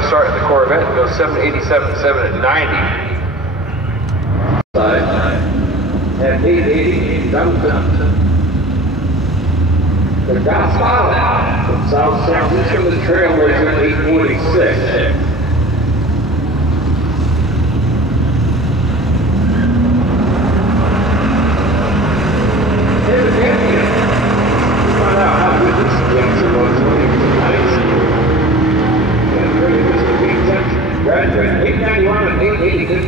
will start at the Corvette and go 787.7 at 90. At 880, Dumpton. The Gospel from South San Francisco, the Trailblazers at 846. Graduate, 891 and 880.